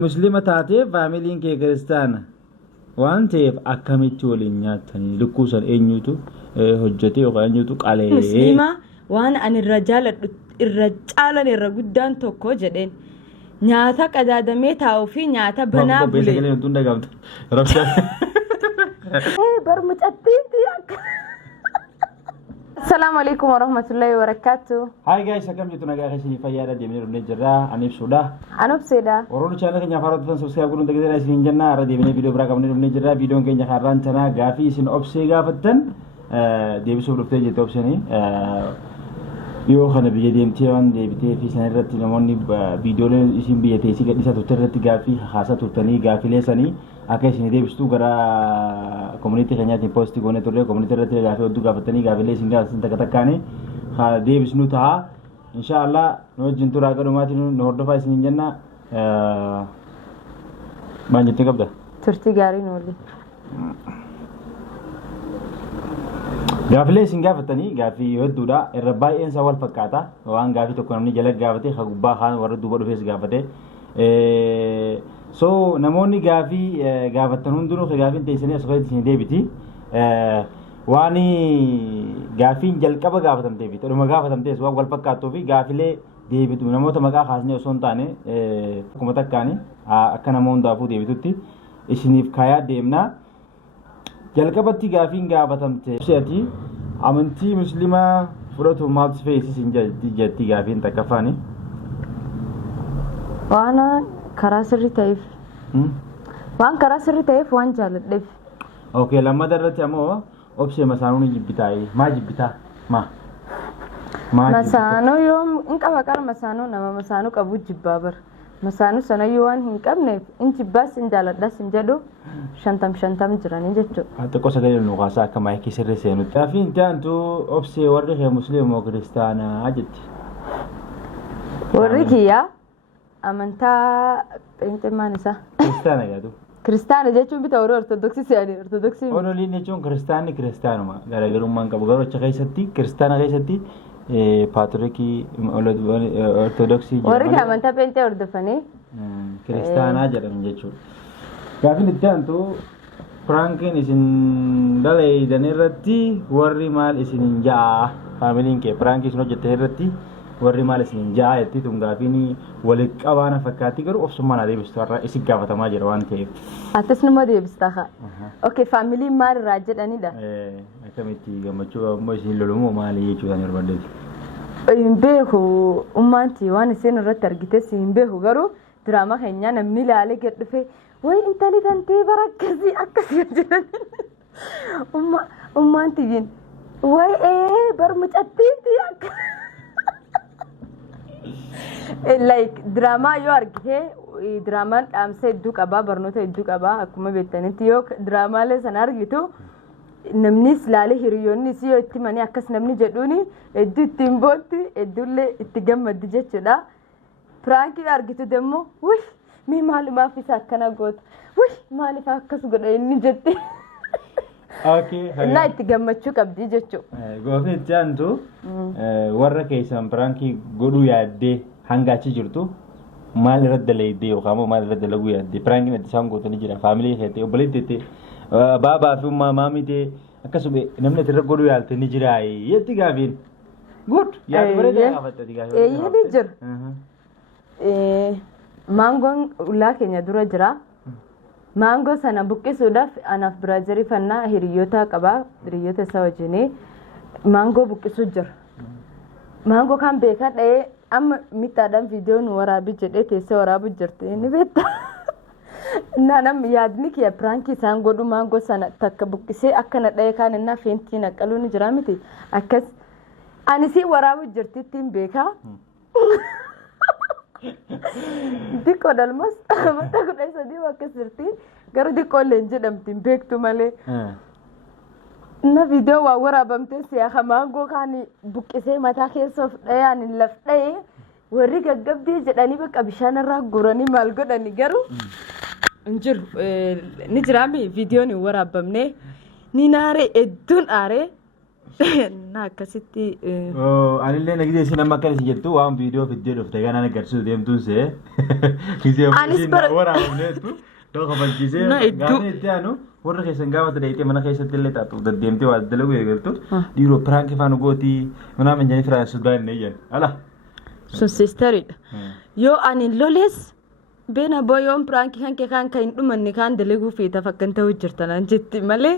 Muslima taatee faamiliin kee kiristaana waan ta'eef akkamitti waliin nyaatanii lukkuusan eenyutu hojjetee yookaan eenyutu qalee muslima waan ani irra jaaladhu irra caalan irra guddaan tokko jedheen nyaata qadaadamee taa'uu fi nyaata banaa bulee barmucattiitti akka السلام عليكم ورحمة الله وبركاته. هاي جايز أكمل جتنا جاي خشني فيا ردي من الجرة أنيب سودا. أنيب سودا. ورونو channel كنيا فارد فن سبسكرايب كرون تقدر أسين جنة ردي من فيديو برا كمل من الجرة فيديو كنيا خاران تنا غافي سين أوبسي غافتن دي بسوب رفتة جت أوبسني يو خنا بيجي ديم تيان دي بتي في سنة رتي نموني فيديو لين اسم بيجي تيسي كديسة توتر رتي غافي خاصة توتني غافي لساني أكيد سني دي بستو غرا community kanya ti post gone torre community rate gafe odu gafatani gafele singa sinta katakane kha de bisnu ta inshallah no jintura gadu mati no hordo fa sin janna manjiti kabda turti gari noli gafele singa fatani gafi oduda irbai en sawal fakata wan gafi to konamni jalak gafate kha gubba khan war duba do fes gafate so namoni gafi gafatan hunduru gafin teysani asqayti sin debiti wani gafin jalqaba gafatan debiti duma gafatan tes wal fakkato fi gafile debitu namota maga khasne osontane kuma takkani akkana monda fu debitutti isinif kaya demna jalqabatti gafin gafatamte shati amanti muslima furatu mat face sin jatti gafin takafani وانا كراسري تايف وان كراسري تايف وان جالدف اوكي لما درت امو اوبشي مسانو جبتاي ما جبتا ما مسانو يوم انك بقر مسانو نما مسانو قبو جبابر مسانو سنه يوان هنقبنه انت بس ان جالدس انجدو شنتم جراني جچو انت كو سدل نو غاسا كما يكي سر سينو تافين تانتو اوبشي ورخ مسلم او كريستانا اجت ورخيا amantaa pente manisa kristana gadu kristana jechuun bita warra ortodoksii se'anii ortodoksii onoliin jechuun kristaanuma garaagarummaan qabu garuu achi keessatti kristaana keessatti paatorikii ortodoksii warri amantaa pente hordofanii kristaanaa jedhamu jechuudha gaafin itti aantu Frankin isin dalaydan irratti warri maal isin ja'a faamiliin kee Frankin isin hojjette irratti warri maal isin ja'a itti tungaafini waliin qabaana fakkaatti garuu ofsummaan adeebistu irraa isin gaafatamaa jira waan ta'eef. Atas nama deebistaa haa. Okay faamiliin maal irraa jedhanidha. Akkamitti gammachuu ammoo isin lolumoo maali jechuudhaan barbaadeeti. Hin beeku ummaanti waan isin irratti argites hin beeku garuu diraamaa keenya namni ilaalee gad dhufee wayi intali tantee barakkasii akkasii jedhan ummaanti wayi barmucattiitti akka. like drama yo argite drama amse iddu qaba barnoota iddu qaba akkuma beektanitti yo drama le san argitu namni islaale hiriyoonni si yo itti mani akkas namni jedhuuni iddu ittiin bootti iddulle itti gammaddi jechuudha pranki argitu demmo wuy mi maaliif isa akkana goota wuy maaliif akkas godha inni jetti okay na itti gammachuu qabdi jechuudha goofni itti aantu warra keessan pranki godhuu yaaddee hanga achi jirtu maal irratti leeyde yookaan maal irratti lagu yaadde prankin itti isaan gootanii jira faamilii keetti obboleetti baabaa fi maamite akkasuma namni irra godhuu yaalte ni jira yetti gaafiin good yaadu bareedaa gaafattati gaafiin ni jira maangoon ulaa keenya dura jira maangoo sana buqqisuudhaaf anaaf biraazarii fannaa hiriyoota qabaa hiriyoota isaa wajjinii maangoo buqqisuu jira maangoo kan beekaa dha'ee amma mitaadhaan viidiyoon waraabii jedhee teessee waraabuu jirti ni beekta naanam yaadni kiyya pirankii isaan godhu maangoo sana takka buqqisee akkana dha'ee kaan innaa feentii naqaluu ni jira miti akkas ani si waraabuu jirti ittiin beekaa diqqoo dalmas mata kudha sadii akkas jirti garuu diqqoo illee hin jedhamti hin beektu malee na video waa waraabamte siyaa maangoo kaan buqqisee mataa keessa of dhayaan hin laf dhayee warri gaggabdee jedhanii bakka bishaan irraa guuranii maal godhani garuu hin jiru ni jiraami videoon hin waraabamne ni naaree hedduun aaree Na akkasitti anillee nagidee isin amma akkana isin jettu waan viidiyoo fiddee dhufte ganaan agarsiisu deemtuun see Anis bara- waraabamneetu yoo kafalchiisee Na iddoo- gaafa itti aanu warra keessan gaafa ta'e mana keessatti illee taatu deddeemtee waa dalagu eegaltu dhiiroo piraanki faana gootii manaa manjanii firaansi baay'inne iyyan ala. sun sisteridha. Yoo ani loles beena boyoon piraanki kan hin dhumanne kan dalaguu feeta fakkan ta'uu jirtan jetti malee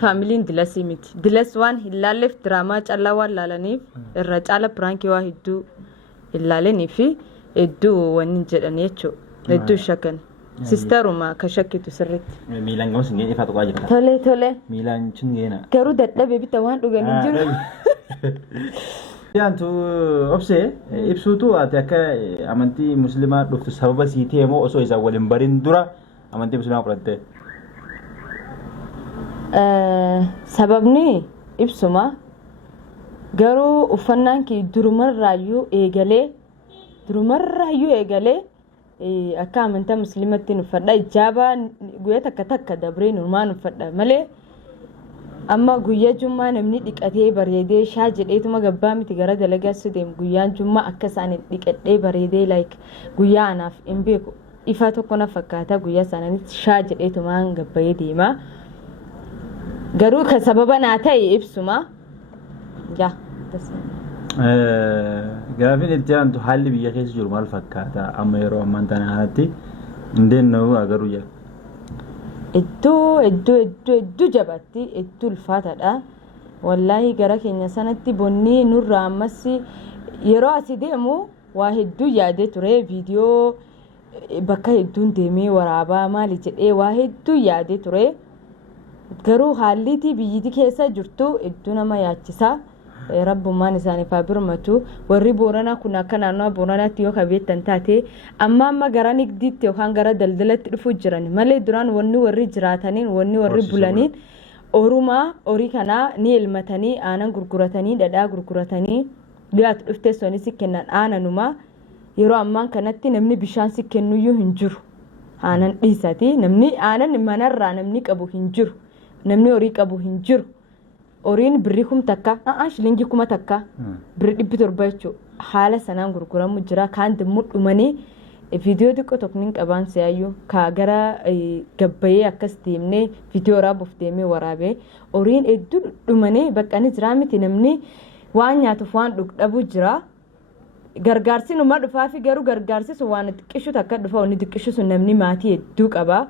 faamiliin dilasii miti. Dilas waan hin laalleef diraamaa callaa waan laalaniif irra caala piraanki waa hedduu hin laalanii fi hedduu wanni jedhan jechuudha. Hedduu shakkan. Sisteruma ka shakkitu sirriitti. Miilaan gamas hin ifa tuqaa jirta. Tole. Miilaan chingeena. Garuu dadhabee bitta waan dhugan hin jiru. Yaantu obsee ibsuutu ati akka amantii musliimaa dhuftu sababa sii ta'e moo osoo isaan waliin barin dura amantii musliimaa fudhatte? Sababni ibsuma garuu uffannaan kee durumarraayyuu eegalee akka amantaa musliimatti uffadha ijaabaa guyyaa takka dabree numaan uffadha malee amma guyyaa jummaa namni dhiqatee bareedee shaa jedheetuma gabbaa miti gara dalagaatti deemu guyyaan jummaa akka isaan dhiqadhee bareedee guyyaa anaaf hin beeku ifa tokko na fakkaata guyyaa isaaniitti shaa jedheetumaan gabbayee deema garuu kan sababa naa ta'e ibsuma yaa Gaafin itti aantu haalli biyya keessa jiru maal fakkaata amma yeroo ammaan tana kanatti hindeenna'u agaruu jira. Hedduu jabatti hedduu ulfaataadha. Wallaahi gara keenya sanatti bonni nurraa ammas yeroo asii deemu waa hedduu yaadee ture viidiyoo bakka hedduun deemee waraabaa maali jedhee waa hedduu yaadee ture. Garuu haalliitii biyyittii keessa jirtu hedduu nama yaachisa. Rabbummaan isaaniif haa birmatu warri booranaa kun akka naannoo booranaatti yoo kabeettan taate amma gara nigdiitti yookaan gara daldalatti dhufuu jiran malee duraan wanni warri jiraataniin wanni warri bulaniin orumaa horii kanaa ni elmatanii aanan gurguratanii dhadhaa gurguratanii dhiyaatu dhuftee sonis kennan aananuma yeroo ammaan kanatti namni bishaan si kennuyyuu hin jiru aanan dhiisati namni aanan manarraa namni qabu hin jiru namni horii qabu hin jiru. Oriin birrii kum takka shilingi kuma takka birrii 700 jechuudha haala sanaan gurguramu jira kaan immoo dhumanii viidiyoo xiqqoo tokko hin qabaan si'aayyuu kaa gara gabbayee akkas deemnee viidiyoo waraabuuf deemee waraabee oriin hedduu dhumanii baqqanii jira miti namni waan nyaatuuf waan dhugdhabu jira gargaarsi numa dhufaa fi garuu gargaarsi sun waan xiqqishu takka dhufa wanni xiqqishu sun namni maatii hedduu qaba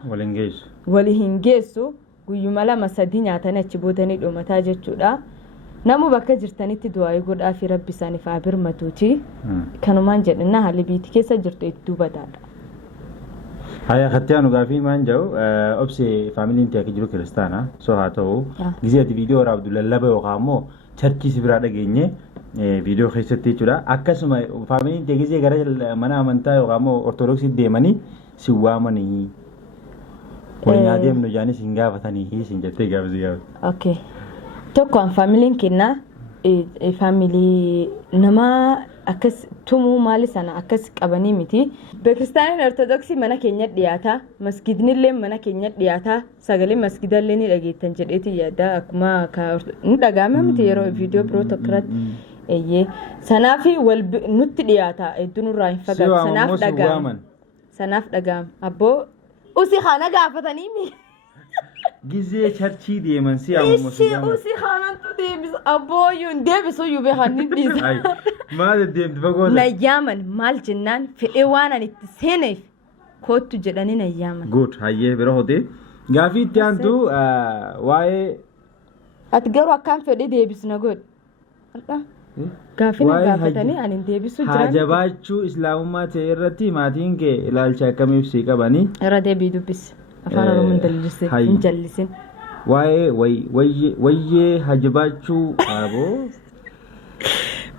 walii hin geessu. Guyyuma 2-3 nyaatanii achi bootanii dhumataa jechuudha. Namu bakka jirtanitti du'aa godhaa fi rabbi isaaniif haa birmatuuti. Kanumaan jedhannaa haalli biitti keessa jirtu hedduu badaadha. Haya khatiyaan gaafii maan jiru obsee faamiliin ta'e jiru kiristaana soo haa ta'u gizee ati viidiyoo waraabdu lallaba yookaan immoo charchii si biraa dhageenye viidiyoo keessatti jechuudha. Akkasuma faamiliin ta'e gizee gara mana amantaa yookaan immoo ortodoksii deemanii si waamanii. Waliin adeemnu jaanis hin gaafatanii hin jettee gaafasi gaafatu. Okay. Tokko an faamiliin kennaa faamilii nama akkas tumuu maali sana akkas qabanii miti. Beekiristaaniin ortodoksii mana keenya dhiyaata. Masgidnillee mana keenya dhiyaata. Sagalee masgidallee ni dhageettan jedheeti yaada akkuma ni dhagaame miti yeroo viidiyoo biroo tokko irratti. Sanaaf nutti dhiyaata hedduu nurraa hin fagaatu. Sanaaf dhagaama. Abboo usi khana gaafatanii mi gizee charchii deeman si amma usi khana tu deebis abooyuun deebisu yube hanni dhiisa maal deemtu fagoota nayyaaman maal jennaan fedhee waan ani itti seeneef kootu jedhanii nayyaaman good hayyee bira hote gaafii itti aantu waa'ee ati garuu akkaan fedhee deebisna godha gaafina gaafatanii ani deebisu jiran hajabaachuu islaamummaa ta'e irratti maatiin kee ilaalcha akkamiif si qabanii irra deebii dubbis afaan oromoon hin jallisin waa'ee wayyee hajabaachuu aboo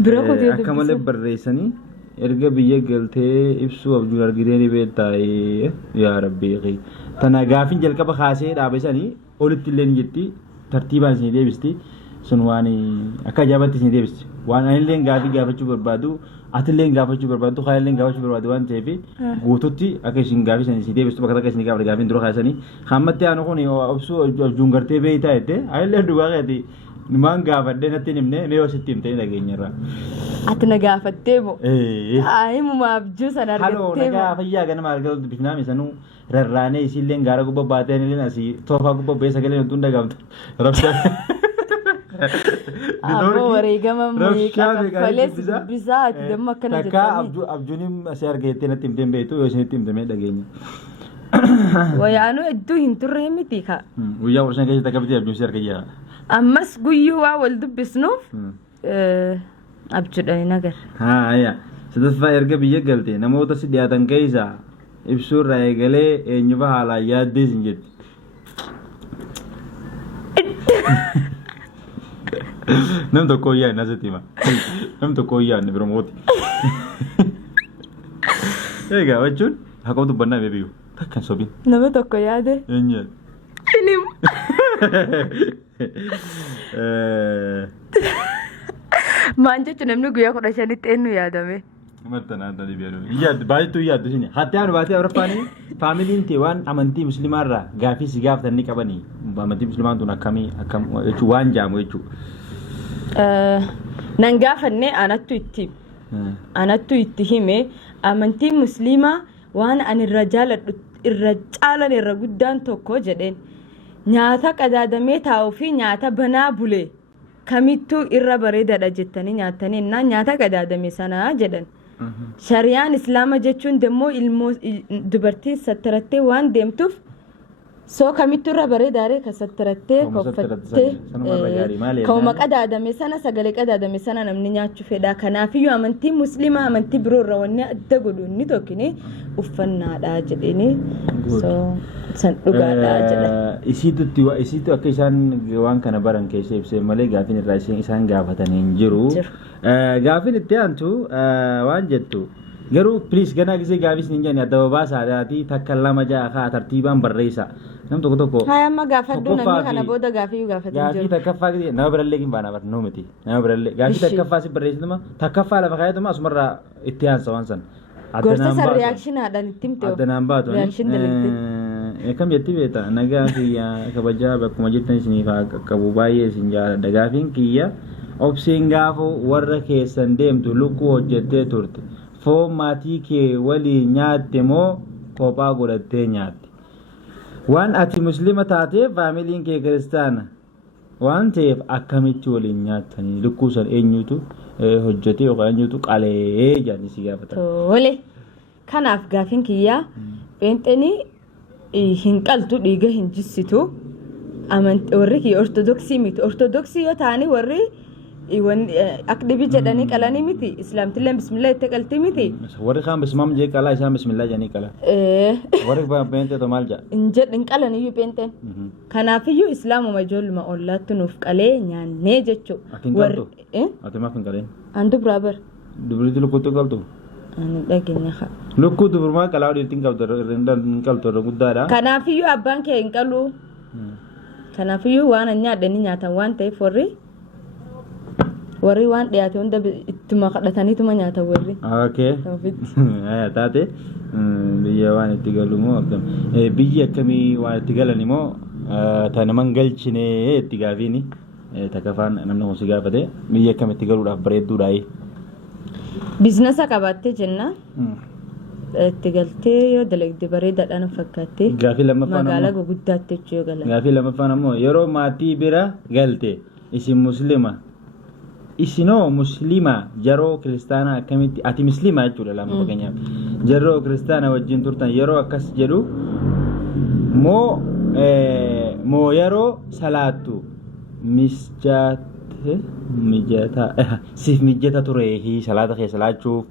bira kutee akka malee barreessanii erga biyya galtee ibsuu abjuun argitee ni beektaa yaa rabbii tana gaafiin jalqaba kaasee dhaabesanii olitti illee jetti tartiibaan isin deebisti sun waan akka ajaa'ibatti isin deebisti waan anillee gaafii gaafachuu barbaadu atillee gaafachuu barbaadu kaallee gaafachuu barbaadu waan ta'eef guututti akka isin gaafii isin deebistu bakka takka isin gaafate gaafiin dura kaasanii hammatti aanu kun obsuu abjuun gartee beektaa jette anillee dhugaa keeti numaan gaafadhee natti himne mee wasitti himtee dhageenyarra. Ati na gaafattee moo? Himumaa abjuu sana argattee moo? Haloo nagaa fayyaa ganama argatu dubbifnaami sanuu rarraanee isiilleen gaara gubbaa baatee illeen asii toofaa gubbaa ba'ee sagalee nutti hunda gaaftu. Aboo wareegama meeqa kaffalees dubbisaa ati damma akkana jettanii. Takka abjuun asii argeettee natti himtee beektu yoo isinitti himtamee dhageenya. Wayaanuu hedduu hin turre miti ka. Guyyaa warshaan keessatti akka bitee abjuun si arga jira. Ammas guyyuu waa wal dubbisnuuf abjuudhaan hin agarre. Yaa sadaffaa erga biyya galte namoota si dhiyaatan keessaa ibsuurraa eegalee eenyufa haalaan yaaddees hin jetti. Nam tokko yaadne asitti hima. Nam tokko yaadne biromooti. Egaa jechuun haa dubbannaa beebiyu takkan sobi. Nama tokko yaade. Eenyu. Filim. Maan jechuun namni guyyaa 15tti eenyu yaadame. Martanaa tadi biaru. Yaad baay'eetu yaaddu sini. Hatta anu baatee Awuroopaanii faamiliin tee waan amantii musliimaarraa gaafii si gaafatanii qabanii amantii musliimaan tun akkam jechuun waan jaamu jechuudha. Nan gaafanne anattu itti hime amantii musliimaa waan ani irra jaaladhu irra caalan irra guddaan tokko jedheen nyaata qadaadamee taa'uu fi nyaata banaa bulee kamittuu irra bareedaadha jettanii nyaatanii nyaata qadaadame sanaa jedhan. Shariyaan islaama jechuun demmoo ilmoo dubartii sattarattee waan deemtuuf soo kamittuu irra bareedaare ka sattarattee koffattee ka'uma qadaadame sana sagalee qadaadame sana namni nyaachuu fedha. Kanaafiyyuu amantii musliimaa amantii biroo irra wanni adda godhu inni tokkini uffannaadha jedhanii san dhugaadha jedhan. Isiitu akka isaan waan kana baran keessa ibsee malee gaafiin irraa isaan gaafatanii hin jiru. Gaafiin itti aantu waan jettu garuu please ganaa gisee gaafis hin jenne adda babaasaadhaati takka lama ja'a kaa tartiibaan barreessa. Nam tokko hayamma gaafadhu namni kana booda gaafii gaafatan jiru. Gaafii takkaffaa gisee nama birallee kin baana barnoo miti. Nama birallee gaafii takkaffaa si barreessituma takkaffaa lafa kaayatuma asumarraa itti aansa waan san. Gorsa san reakshiinaadhaan itti himte. Addanaan baatu. Reakshin dalagde. Kam jetti beeta nagaa kiyya kabajaa bakkuma jettan isiniif qabu baay'ee isin jaalladha. Gaafiin kiyya obsiin gaafu warra keessan deemtu lukkuu hojjettee turte. Foon maatii kee waliin nyaatte moo kophaa godhattee nyaatte? Waan ati muslima taateef faamiliin kee kiristaana waan ta'eef akkamitti waliin nyaattanii lukkuu san eenyutu hojjete yookaan eenyutu qalee jedhanii si gaafatan. Tole kanaaf gaafiin kiyyaa pheenxanii hin qaltu dhiiga hin jissitu warri kiyya ortodoksii miti ortodoksii yoo ta'anii warri akdibi jedhanii qalanii miti islaamtillee bismillah itti qalti miti warri kaan bismaam jee qalaa isaan bismillah jedhanii qala warri pheenxee to maal jedha hin qalaniyyuu pheenxeen kanaafiyyuu islaamuma ijoolluma ollaatti nuuf qalee nyaannee jechuu ati maaf hin qaleen andu biraabar dubritti lukkuutti qaltu ani dhageenya haa lukkuu dubrummaa qalaa walitti hin qaltu irra guddaadha kanaafiyyuu abbaan kee hin qaluu kanaafiyyuu waan nyaadhanii nyaatan waan ta'eef warri waan dhiyaate hunda ittuma kadhataniituma nyaata warri. Okay. Taate biyya waan itti galu moo biyya akkamii waan itti galan immoo ta naman galchine itti gaafiini takkafaan namni kun si gaafate biyya akkam itti galuudhaaf bareedduudhaayi. Biizinasa qabaattee jenna. Itti galtee yoo dalagde bareedaadhaan fakkaattee. Gaafii lammaffaan magaalaa guguddaatti jechuu yoo galan. Gaafii lammaffaan ammoo yeroo maatii bira galte isin muslima. Isinoo muslima jaroo kiristaanaa akkamitti ati muslima jechuudha lama fakkeenyaaf jaroo kiristaanaa wajjin turtan yeroo akkas jedhu moo yeroo salaattu siif mijjata ture salaata kee salaachuuf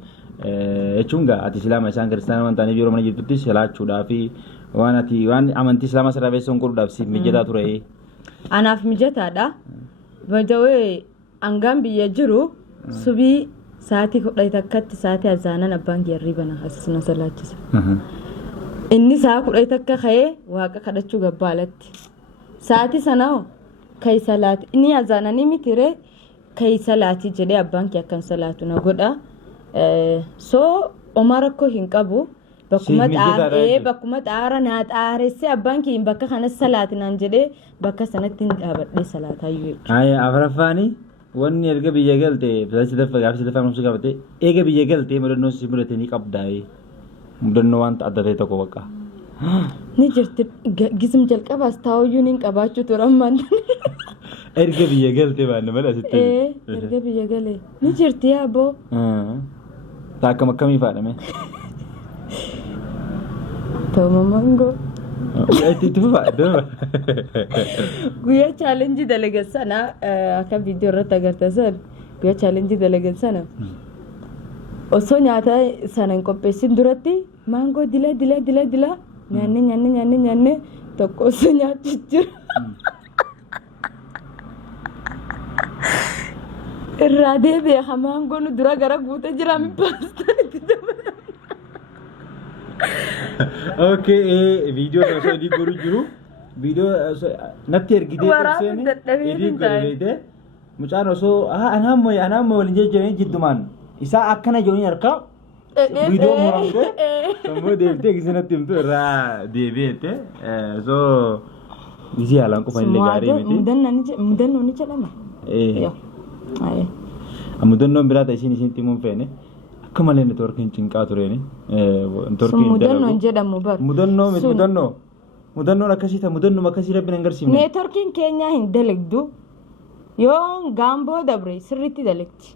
jechuun gaa ati islaama isaan kiristaanaa waan ta'aniif yeroo mana jirtutti salaachuudhaaf waan amantii islaamaa sirraa beessuun godhuudhaaf siif mijjataa ture. Anaaf mijataadha. Bajawee Angam biyya jiru subii sa'aatii 11tti sa'aatii azaanan abbaan kee hirribana asisna salaachisa. Inni sa'a 11 ka'ee waaqa kadhachuu gabbaalatti. Sa'aatii sanaa kai salaati inni azaananii mitire kai salaati jedhee abbaan kee akkan salaatu na godha. So Omar akko hin qabu bakkuma xaara naa xaaresse abbaan kiyyin bakka kanas salaatinaan jedhee bakka sanatti hin dhaabadhee salaataayyuu jechuudha. Afuraffaani wanni erga biyya galte gaafii sadaffaa nuuf gaafate eega biyya galte mudannoo si mudate ni qabdaa'e mudannoo wanta adda ta'e tokko bakka. Ni jirti gisum jalqabaas taa'uyyuu ni qabaachuu turammaan. Erga biyya galte baanne mala asitti. Erga biyya galee ni jirti yaaboo. Akkam akkamii faadhame. Tooma mangoo. Itti faadhama. Guyyaa chaalenjii dalagan sana akka viidiyoo irratti agartaasan guyyaa chaalenjii dalagan sana osoo nyaata sana hin qopheessin duratti mangoo dila nyaanne tokko osoo nyaachuu jira. Irraa deebi'ee mangoon dura gara guutee jira mi paastaan itti dabalama. Okay, video osoo edit godhu jiru video natti ergitee qorseen mucaan osoo anammoo waliin jejjeenii jiddumaan isaa akkana jooni harkaa video muramte sammuu deebitee gisinatti himtu irraa deebi'eette osoo gisii haalaan qofa illee gaarii miti. Mudannoo ni jedhama. Mudannoon biraata isin timuun feene akka malee networkiin cinqaa tureeni. Mudannoon jedhamu bar. Mudannoon akkasii ta'a mudannoon akkasii rabbiin hin agarsiifne. Networkiin keenyaa hin dalagdu yoo gaamboo dabre sirriitti dalagti.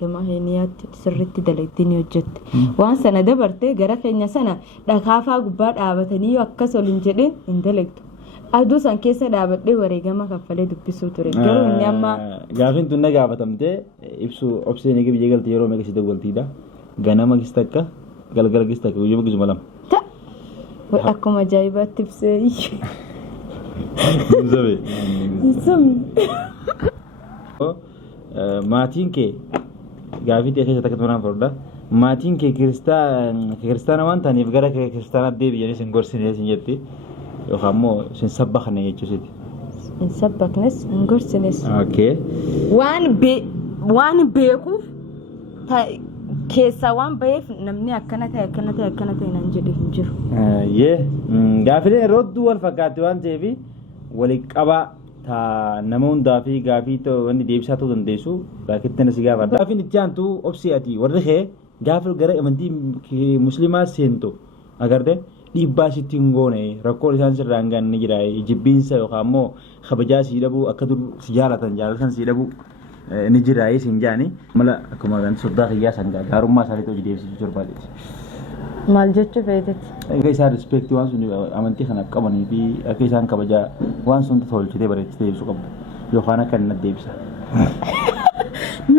Gama heeniyaatti sirriitti dalagdi ni hojjette. Waan sana dabartee gara keenya sana dhakaafaa gubbaa dhaabatanii yoo akkas ol hin jedhin hin dalagdu. Aduu san keessa dhaabadhee wareegama kaffalee dubbisuu ture. Garuu inni amma gaafiin tun na gaafatamtee ibsu obseen eegi biyya galte yeroo meeqa si dawwaltiidha. Ganama gis takka galgala gis takka guyyuma gisuma lama. Akkuma ajaa'ibaatti ibsee. Maatiin kee gaafii ta'e keessa takka turan furdha. Maatiin kee kiristaana waan ta'aniif gara kiristaanaatti deebi'anii sin gorsinee sin jetti. Yookaan immoo sin sabbaqne jechuusiiti. Hin sabbaqnes hin gorsines. Okay. Waan beekuuf keessaa waan baheef namni akkana ta'e nan jedhe hin jiru. Gaafilee rodduu wal fakkaatti waan ta'eef waliin qabaa nama hundaa fi gaafii wanni deebisaa ta'uu dandeessu raakittina si gaafadha. Gaafiin itti aantu obsii ati warri kee gaafa gara amantii musliimaa seentu agarte dhiibbaa sitti hin goone rakkoon isaan sirraa hin gaanne jira jibbiinsa yookaan immoo kabajaa sii dhabuu akka dur si jaalatan sii dhabuu ni jira isin jaani mala akkuma kan soddaa kiyyaa sangaa gaarummaa isaaniitti hojii deebisuu barbaadeeti. Maal jechuu feetetti? Akka isaan rispeektii waan sun amantii kana qabanii fi akka isaan kabajaa waan sun tolchitee bareechitee deebisuu qabdu yookaan akka inni deebisa.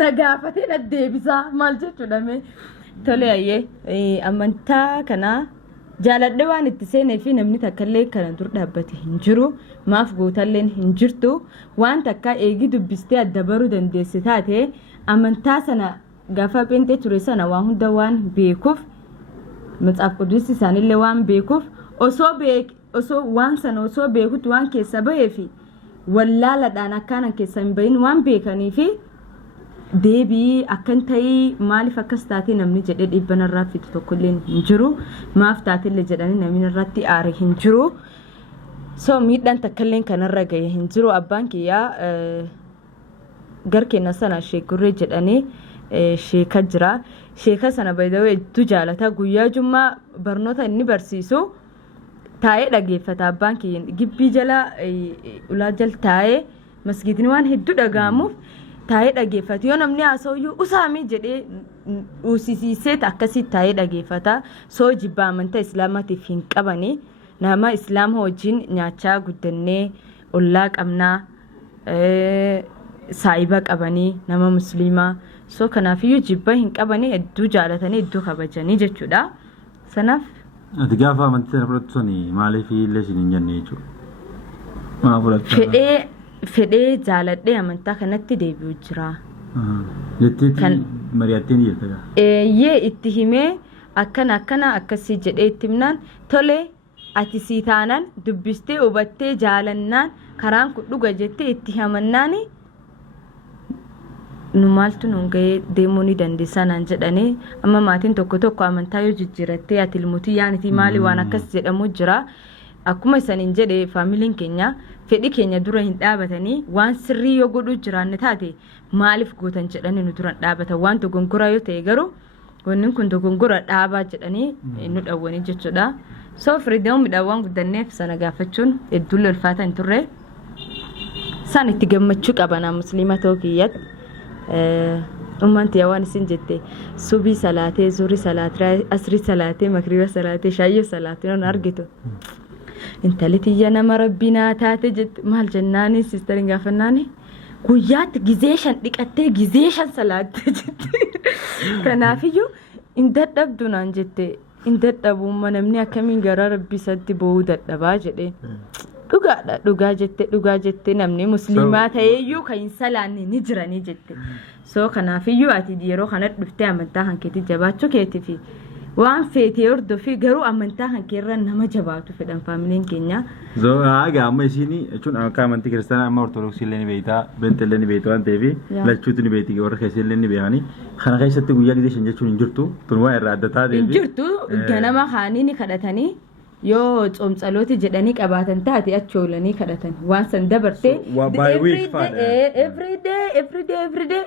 Na gaafatee na deebisa maal jechuudha mee tole ayyee amantaa kanaa jaaladhe waan itti seenee fi namni takkallee kana dur dhaabbate hin jiru maaf gootalleen hin jirtu waan takka eegi dubbistee adda baruu dandeesse taate amantaa sana gaafa pheenxee ture sana waan hunda waan beekuuf matsaaf qudus isaanillee waan beekuuf osoo waan sana osoo beekutti waan keessa bahee fi wallaaladhaan akkaanan keessa hin bahin waan beekanii fi deebii akkan ta'ii maaliif akkas taatee namni jedhee dhiibbana irraa fitu tokkollee hin jiru maaf taatellee jedhanii namni irratti aare hin jiru so miidhaan takkallee kanarra gahe hin jiru abbaan kiyyaa gar kenna sana sheekurree jedhanii sheeka jira sheeka sana baydawee hedduu jaalata guyyaa jummaa barnoota inni barsiisu taa'ee dhageeffata abbaan kiyya gibbii jala ulaa jala taa'ee masgiidni waan hedduu dhaga'amuuf taa'ee dhageeffata yoo namni haasa'uyyuu usaamii jedhee uusisiisee akkasii taa'ee dhageeffata soo jibbaa amantaa islaamaatiif hin qabanii nama islaama wajjin nyaachaa guddannee ollaa qabnaa saayiba qabanii nama musliimaa soo kanaafiyyuu jibbaa hin qabanii hedduu jaalatanii hedduu kabajanii jechuudha sanaaf. Ati gaafa amantii sana fudhattu sani maaliif illee isin hin jenne jechuudha? Fedhee jaaladhee amantaa kanatti deebi'u jira. Jetteetti mari'atteen jirta? Yee itti himee akkana akkasii jedhee itti himnaan tole ati sii taanaan dubbistee hubattee jaalannaan karaan kun dhuga jettee itti himannaan nu maaltu nuun ga'ee deemuu ni dandeessaa naan jedhanii amma maatiin tokko amantaa yoo jijjiirattee ati ilmuutii yaanitii maali waan akkas jedhamu jira akkuma isaniin jedhe faamiliin keenya fedhii keenya dura hin dhaabatanii waan sirrii yoo godhuu jiraanne taate maaliif gootan jedhanii nu duran dhaabatan waan dogongoraa yoo ta'e garuu wanni kun dogongora dhaabaa jedhanii nu dhawwanii jechuudha soo firiidamu midhaawwan guddanneef sana gaafachuun hedduu ulfaata hin turre san itti gammachuu qabanaa musliima ta'uu kiyyatti ummanti waan isin jette subii salaatee zurii salaatee asrii salaatee magriba salaatee shaayyo salaatee non argitu intali tiyya nama rabbinaa taate jette maal jennaani sisterin gaafannaani guyyaatti gizee shan dhiqattee gizee shan salaattee jette kanaafiyyuu hin dadhabdu naan jette hin dadhabumma namni akkamiin gara rabbii isatti bo'uu dadhabaa jedhe dhugaa jette namni musliimaa ta'eeyyuu kan hin salaanne ni jiranii jette soo kanaafiyyuu ati yeroo kana dhuftee amantaa hankeetti jabaachuu keetii fi waan feetee hordofii garuu amantaa hankeerra nama jabaatu fedhan faamiliin keenya. Gaa amma isiin jechuun akka amantii kiristaanaa amma ortodoksii illee ni beektaa beenxee illee ni beektaa waan ta'eef lachuutu ni beekti warra keessa illee ni beekanii kana keessatti guyyaa gidee shan jechuun hin jirtu tun waa irraa adda taatee hin jirtu ganama haanii ni kadhatanii yoo coomsalooti jedhanii qabaatan taate achi oolanii kadhatan waan san dabartee every day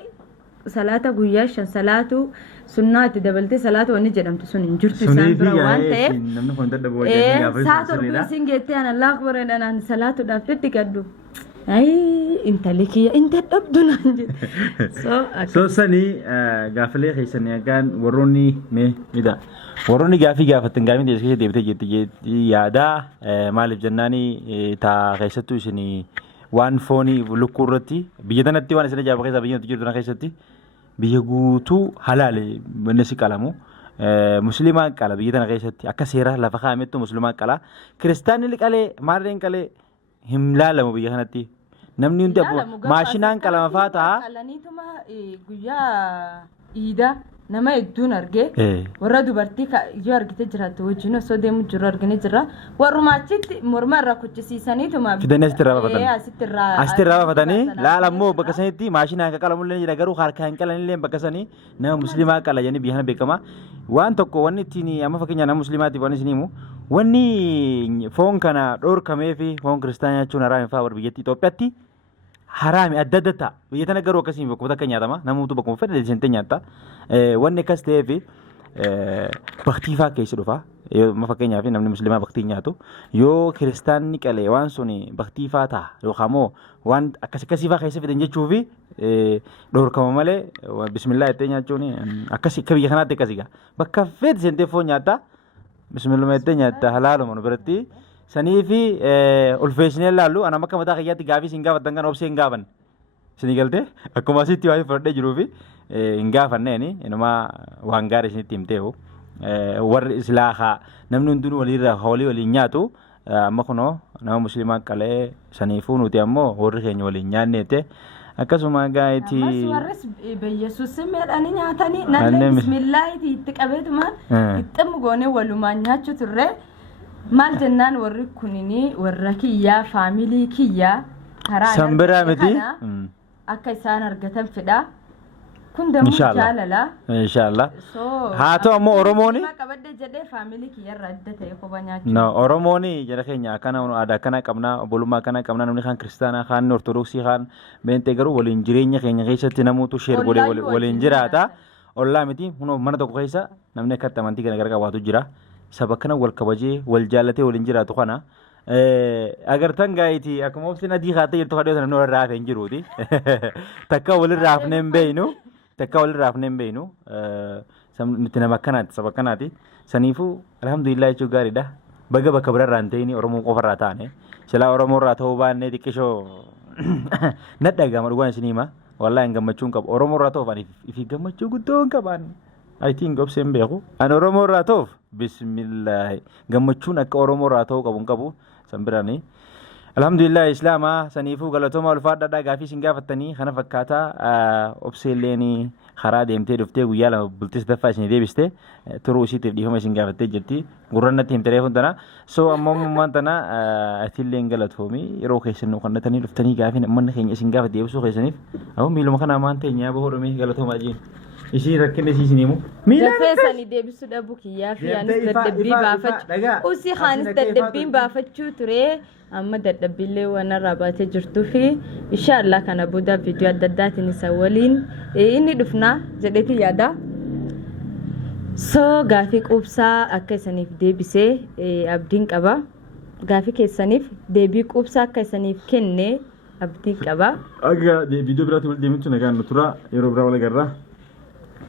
salaata guyyaa shan salaatu sunnaatti dabaltee salaata wanni jedhamtu sun hin jirtu isaan dura waan ta'eef saa torbii isin geettee an Allah akbareedhaan salaatuudhaaf deddiqaddu intali kiyya hin dadhabdu naan jedhe soo sanii gaafilee keessanii akkaan warroonni mida warroonni gaafii gaafattan gaafii teessoo keessatti deebitee jetti yaadaa maaliif jennaanii taa keessattuu isinii waan foonii lukkuu irratti biyya tanatti waan isin ajaa'ibaa keessaa biyya nuti jirtu keessatti biyya guutuu halaale innesi qalamu musliimaan qala biyya tana keessatti akka seera lafa kaamettu musliimaan qala kiristaanni qalee maarreen qalee hin laalamu biyya kanatti namni hundi maashinaan qalama faa ta'a. Qalaniituma guyyaa iidaa nama hedduun argee warra dubartii yoo argite jiraattu wajjin osoo deemu jiru argine jira warrumaachitti morma irraa kuchisiisaniituma fidanii asitti irraa bafatanii laala immoo bakka sanitti maashinaan akka qalamullee jira garuu harkaa hin qalanillee bakka sanii nama musliimaa qala jedhanii biyya kana beekama waan tokko wanni ittiin amma fakkeenyaa nama musliimaatiif waan isin himu wanni foon kana dhoorkamee fi foon kiristaanaa nyaachuun haraami fa'aa warra biyyattii Itoophiyaatti haraami adda adda ta'a biyya tana garuu akkasiin bakka akka nyaatama namoota bakkuma fedha deesentee nyaatta wanni akkas ta'eef baktii fa'aa keessa dhufa yoo fakkeenyaaf namni musliimaa baktii nyaatu yoo kiristaanni qalee waan sun baktii fa'aa ta'a yookaan immoo waan akkasii fa'aa keessa fidan jechuufi dhoorkama malee bismillaa jettee nyaachuun akkasii akka biyya kanaatti akkasii bakka fedha deesentee foon nyaatta bismillaa jettee nyaatta halaaluma nu biratti. Saniifi ulfeessinee laallu ana makka mataa kiyyaatti gaafii siin gaafatan kan obsee hin gaafan isinii galtee akkuma asitti waan fudhadhee jiruufi hin gaafanneeni inuma waan gaarii isinitti himteehu warri islaahaa namni hundinuu waliin nyaatu amma kunoo nama musliimaa qalee saniifuu nuti ammoo warri keenya waliin nyaanneete akkasuma gaayitii warris beeyyesuus meedhanii nyaatanii nallee bismillaahitii itti qabeetuma itti goonee walumaan nyaachuu turre. maal jennaan warri kunini warra kiyyaa faamilii kiyyaa karaa sambiraa miti akka isaan argatan fedha kun damuu jaalala inshallah haa ta'u ammoo oromooni qabadde jedhee faamilii kiyyarra adda ta'e kopha nyaachuu no oromooni jara keenya akkana aadaa kana qabna obbolummaa kana qabna namni kan kiristaanaa kan ortodoksii kan beentee garuu waliin jireenya keenya keessatti namuutu sheer godhee waliin jiraata ollaa miti kunoo mana tokko keessa namni akka amantii kana gara qabaatu jira saba kana wal kabajee wal jaalatee waliin jiraatu kana agartan gaayiti akkuma obsin adii kaatee jirtu kadhee namni wal raafee hin jiruuti takka wal raafnee hin beeynu nuti nama akkanaati saba akkanaati saniifuu alhamdulillah jechuu gaariidha baga bakka birarraa hin ta'ini oromoo qofarraa taane silaa oromoorraa ta'uu baannee xiqqishoo nadhagama dhugaan isin hima wallaahi hin gammachuun qabu oromoorraa ta'uuf ani ifi gammachuu guddoo hin qabaan I think obseen beeku an oromoo irraa ta'uuf bismillah gammachuun akka oromoo irraa ta'uu qabu sanbiranii alhamdulillah islaamaa saniifuu galatooma ulfaadhaadhaa gaafii isin gaafattanii kana fakkaataa obseelleen خرا ديمتي دفتي ويا لما بلتس دفع عشان دي بستي تروسي تبدي هم عشان قافتي جتي قرنا تيم تليفون تنا سو أمم تنا أتيلين قلت فمي يروح يسنو كنا تاني دفتني قافين من خين عشان قافتي بسوا خيسنيف أو ميلو ما كنا مان تينيا بهور مي قلت هم أجين إيشي ركّن إيشي سنيمو دفيسني دي بسودا بوكيا في أنس تدبي بافج وسي خانس تدبي بافتشو تري أما تدبي لي وأنا رابطة جرتو في إن شاء الله كان بودا فيديو ددات نسوالين إني دفنا جدتي يادا سو غافيك أوبسا أكيسنيف دي بسي أبدين كبا غافيك إسنيف دي بيك أوبسا أكيسنيف كنّي أبدين كبا أجا دي فيديو براتي ولدي متو نكان نتورا يروبرا ولا جرّا